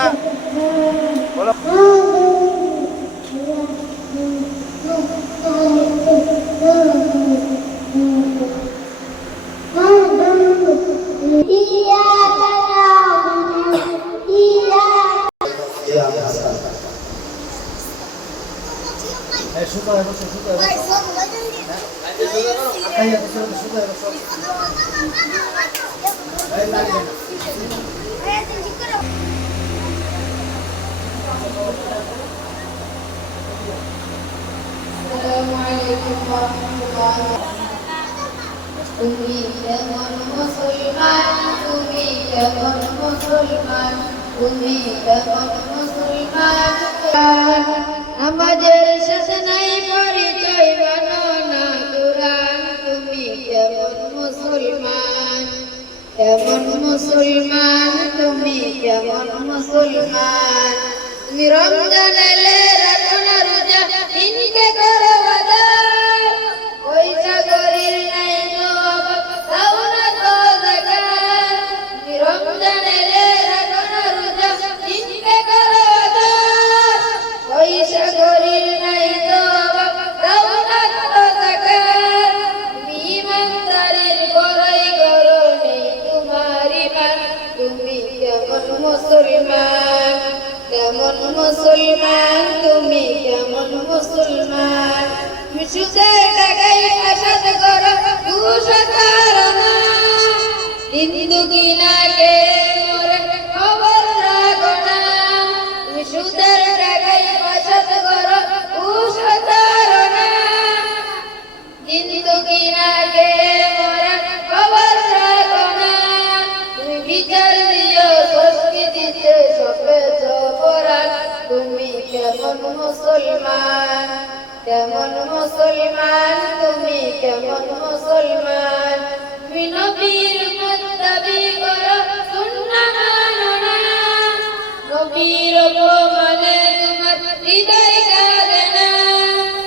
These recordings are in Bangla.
না বলো তুমি কেমন মুসলমান, তুমি কেমন মুসলমান, তুমি কেমন মুসলমান। আমাদের সাথে নাই পরিচয়, মানো না কুরআন। তুমি কেমন মুসলমান, কেমন মুসলমান, তুমি কেমন মুসলমান। তুমি রমজান এলে রাখো না রোজা, দিনকে করো বাজার, পয়সা গরির নাই তো অভাব, দাও না তো যাকাত। তুমি রমজান এলে রাখো না রোজা, দিনকে করো বাজার, পয়সা গরির নাই তো অভাব, দাও না তো যাকাত। তুমি ইমানদারির বড়াই করো, নেই তোমার ঈমান। তুমি কেমন মুসলমান, কেমন মুসলমান, তুমি কেমন মুসলমান। তুমি সুদের টাকায় আসাদ করো, ঘুষ করো না, হিন্দু কিনাকে মরে খবর রাখো না। তুমি সুদের টাকায় আসাদ করো, ঘুষ করো না, হিন্দু কিনাকে মরে খবর রাখো না। তুমি বিচার দিও সংস্কৃতিতে সপেছ পরাণ। তুমি কেমন মুসলমান, কেমন মুসলমান, তুমি কেমন মুসলমান। তুমি নবীর উম্মত দাবি করো, সুন্নাহ মানো না, নবীর অপমানে তোমার হৃদয় কাঁদে না।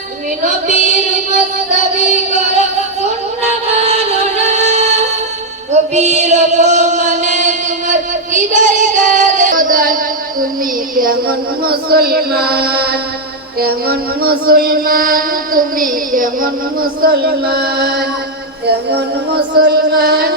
তুমি নবীর উম্মত দাবি করো, সুন্নাহ মানো না, নবীর অপমানে তোমার হৃদয় কাঁদে না। তুমি কেমন মুসলমান, কেমন মুসলমান, তুমি কেমন মুসলমান, কেমন মুসলমান।